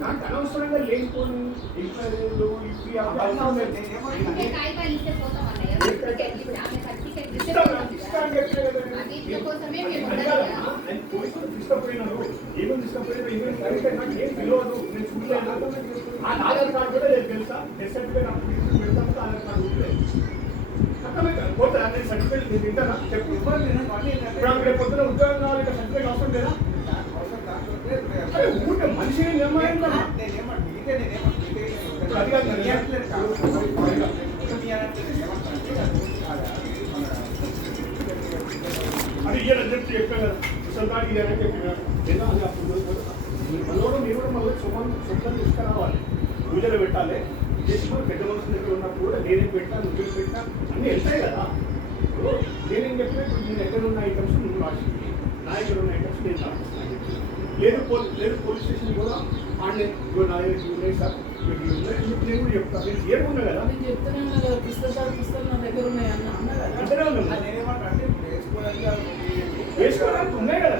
నాకు అనవసరంగా లేనిపోయి ఇంట్లో తీసుకుపోయినాను ఏమేమి తీసుకుపోయినా నాకు ఏం తెలియదు నేను చూడలేదు ఆ ఆధార్ కార్డు కూడా లేదు తెలుసా డెత్ సర్టిఫికేట్ అప్పుడు వెళ్తాము ఆధార్ కార్డు ఉంటుంది పోతా నేను సర్టిఫికేట్ నేను తింటానా చెప్పు ఇప్పుడు రేపు పొద్దున ఉద్యోగం కావాలి ఇక సర్టిఫికేట్ అవసరం లేదా ఊరికే మనిషిని నిర్మాణం అది కాదు అది ఇయ్యాలని చెప్పి చెప్పాను కదా ముసలిదానికి ఇయ్యాలని చెప్పినాను ఏదో అది అప్పుడు మనోడు మీరు కూడా మళ్ళీ సొంతం తీసుకురావాలి పూజలు పెట్టాలి చేసి కూడా పెద్ద మనుషుల దగ్గర ఉన్నప్పుడు కూడా నేనేం పెట్టా నువ్వేం పెట్టా అన్నీ వెళ్తాయి కదా నేనేం చెప్పినా ఇప్పుడు నేను ఎక్కడ ఉన్న ఐటమ్స్ నువ్వు రాసింది నా దగ్గర ఉన్న ఐటమ్స్ నేను రాసిస్తాను లేదు పోలీస్ స్టేషన్ కూడా ఆన్లైన్ నా దగ్గర ఉన్నాయి సార్ నేను కూడా చెప్తాను నేను ఏమున్నా కదా నేను చెప్తున్నాను కదా పుస్తకాలు నా దగ్గర ఉన్నాయి అన్న అంతనే ఉన్నా నేనేమంటా అంటే వేసుకోవడానికి ఉన్నాయి కదా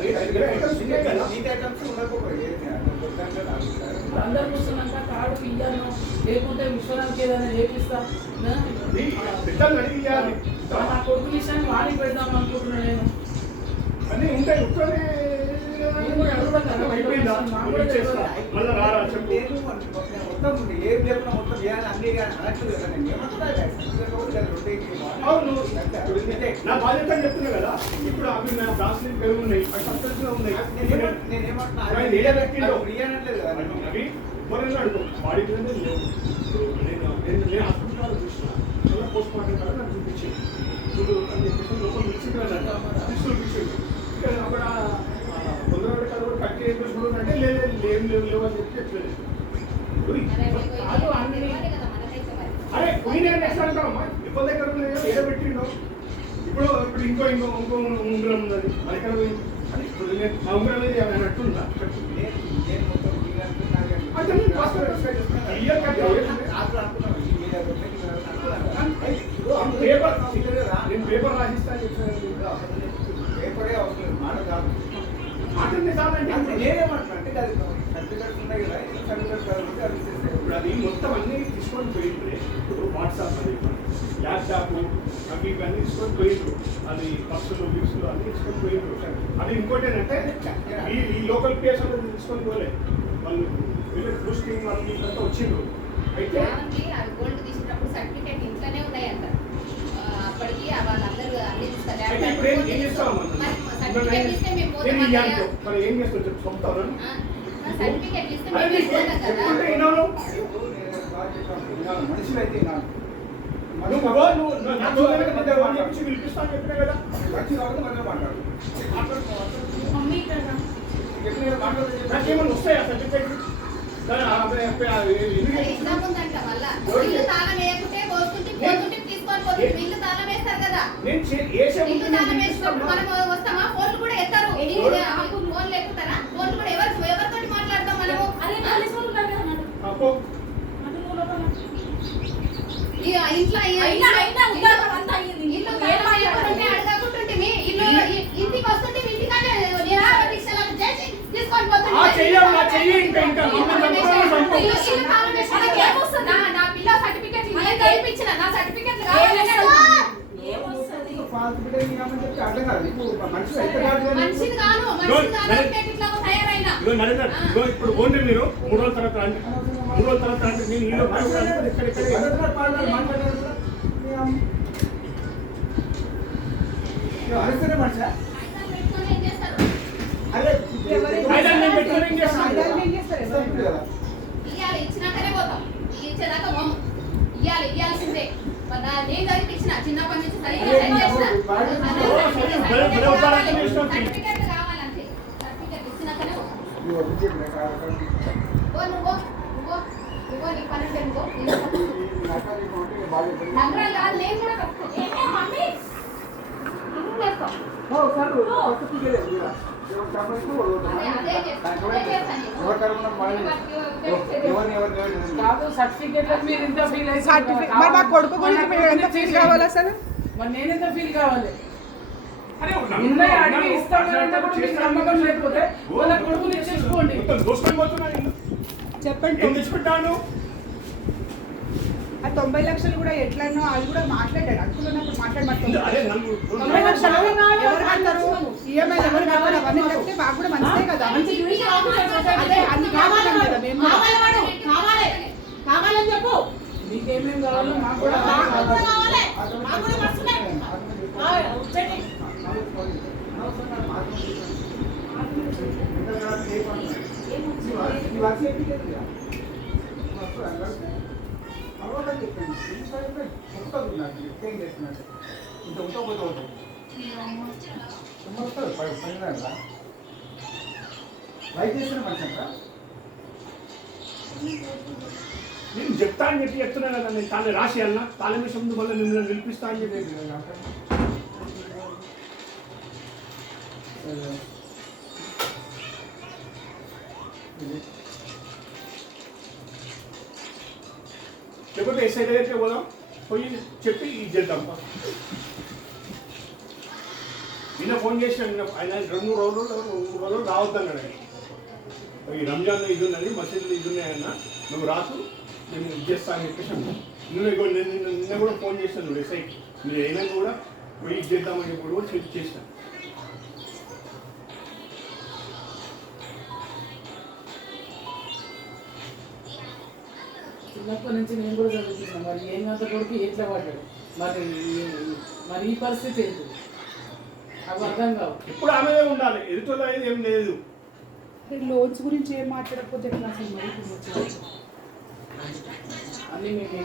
ఐటమ్స్ ఉన్నాయి కదా నీటి ఐటమ్స్ ఉండకపోయి అందరు కూర్చున్నాక కార్డు ఇయ్యాను లేకుంటే విశ్వనాథ్కి ఏదైనా చేపిస్తా నా కొడుకు విషయాన్ని వాడికి పెడదాం అనుకుంటున్నాను నేను అన్నీ ఉంటాయి ఒక్కనే ఏం చెప్పినా మొత్తం చేయాలి అన్ని అవును నా బాధ్యత చెప్తున్నా కదా ఇప్పుడు అవి నా బ్రాస్లెట్ పెరుగు ఉన్నాయి సబ్స్టెన్స్గా ఉన్నాయి అవి ఎవరైనా అడుగు బాడీ లేవు నేను హాస్పిటల్ చూసిన పోస్ట్ మార్టం కదా నాకు చూపించింది చూడు అని చెప్పేసి లోపల మిక్సింగ్ అక్కడ కొందరు కూడా కట్ చేసి అంటే లేదు లేవు అని చెప్పి చెప్పలేదు అరే పోయిన నెక్స్ట్ అంటామమ్మా ఇబ్బంది దగ్గర ఏదో పెట్టిండో ఇప్పుడు ఇంకో ఉంగరం ఉన్నది అది ఎక్కడ పోయింది అని ఇప్పుడు ఆ ఉంగరం అనేది ఏమైనా అట్టుందా నేను పేపర్ రాసిస్తాను చెప్పాను పేపరే అవసరం మాట కాదు మాటనే కాదంటే నేనేమంటున్నా అంటే అది సర్టిఫికెట్స్ ఉన్నాయి కదా సర్టిఫికెట్స్ ఇప్పుడు అది మొత్తం అన్నీ తీసుకొని పోయిండ్రు ఇప్పుడు వాట్సాప్ అది ల్యాప్టాప్ అవి ఇవన్నీ తీసుకొని పోయిండ్రు అది బస్సులు గిఫ్స్లు అన్నీ తీసుకొని పోయిండ్రు అది ఇంకోటి ఏంటంటే ఈ లోకల్ ప్లేస్ అనేది తీసుకొని పోలేదు వాళ్ళు వీళ్ళు బూస్టింగ్ వాళ్ళు ఇదంతా వచ్చిండ్రు అయితే గోల్డ్ తీసుకున్నప్పుడు సర్టిఫికెట్ ఇంట్లోనే ఉన్నాయంట అప్పటికి వాళ్ళందరూ అన్ని ఏం చేస్తాం ఏం చేస్తాం చెప్పు చెప్తాను సర్టిఫికెట్ ఇస్తే మనుషులు అయితే పిలిపిస్తాను చెప్పినా కదా మంచి కాబట్టి మనం నాకేమన్నా వస్తాయా సర్టిఫికెట్ వస్తామా ఫోన్లు కూడా ఎత్తారు ఫోన్లు ఎక్కుతారా ఫోన్లు కూడా ఎవరితో మాట్లాడతాం మనము అడగకుంటుంటే ఇంటికి వస్తుంటే ఇంటికానే తీసుకొని నా పిల్ల సర్టిఫికెట్ నా సర్టిఫికెట్ ఇప్పుడు ఓన్లీ మీరు 3 రోజుల తర్వాత రండి 3 రోజుల తర్వాత రండి నేను ఇల్లు అరిస్తేనే మనిషా ఇచ్చినాకనే పోతాం ఇచ్చేదాకా ఇయ్యాల్సిందే నేను చదివించిన చిన్నప్పటి నుంచి సర్టిఫికెట్ కావాలంటే సర్టిఫికెట్ ఇచ్చినాకనే నీ పని నగరాలు కాదు నేను కూడా సర్టిఫికెట్ మీరు ఇంత ఫీల్ మరి మా కొడుకు గురించి మీరు ఎంత ఫీల్ కావాలా సార్ మరి నేనెంత ఫీల్ కావాలి? అరే ఉన్నాయి అడిగి ఇస్తామంటే కూడా మీకు నమ్మకం లేకపోతే వాళ్ళ కొడుకుని ఇచ్చేసుకోండి. దోసుకొని పోతున్నాను చెప్పండి. ఏం తెచ్చిపెట్టాను ఆ 90 లక్షలు కూడా ఎట్లనో అది కూడా మాట్లాడాడు. అనుకున్నప్పుడు మాట్లాడమంటుంది. అదే నన్ను 90 లక్షలు ఎవరు కడతారు? ఈఎంఐ ఎవరు కడతారు? అవన్నీ చెప్తే మాకు కూడా మంచిదే కదా. అదే అన్ని కావాలన్నాం కదా మేము కూడా. కావాలని చెప్పు. మీకేమేం కావాలో మాకు కూడా కావాలి. మాకు కూడా వస్తున్నాయి. చెయ్యి. నేను చెప్తా అని చెప్పి చెప్తున్నా కదా, నేను తాను రాసేయాలన్నా తాళం వేసే ముందు మళ్ళీ మిమ్మల్ని పిలిపిస్తా అని చెప్పి లేకపోతే ఎస్ఐ దగ్గరికి పోదాం, పోయి చెప్పి ఇది చేద్దాం. నిన్న ఫోన్ చేసిన ఆయన 2 రోజులు రావద్దన్నాడు. ఆయన ఈ రంజాన్ ఇది ఉన్నది, మసీదులు ఇది ఉన్నాయన్న, నువ్వు రాసు నేను ఇది చేస్తా అని చెప్పేసి అన్నా. నిన్న కూడా ఫోన్ చేశాను నువ్వు ఎస్ఐకి, మీరు అయినా కూడా పోయి ఇది చేద్దామని చెప్పి కూడా చేసిన. చిన్నప్పటి నుంచి నేను కూడా చదువుతున్నాను. మరి ఏం అంత కొడుకు ఎట్లా పడ్డాడు? మరి ఈ పరిస్థితి ఏంటి? అవి అర్థం కావు. ఇప్పుడు ఆమెదే ఉండాలి, ఎదుటోళ్ళు అనేది ఏం లేదు. లోన్స్ గురించి ఏం మాట్లాడకపోతే ఎట్లా అసలు మరి? అన్నీ మేము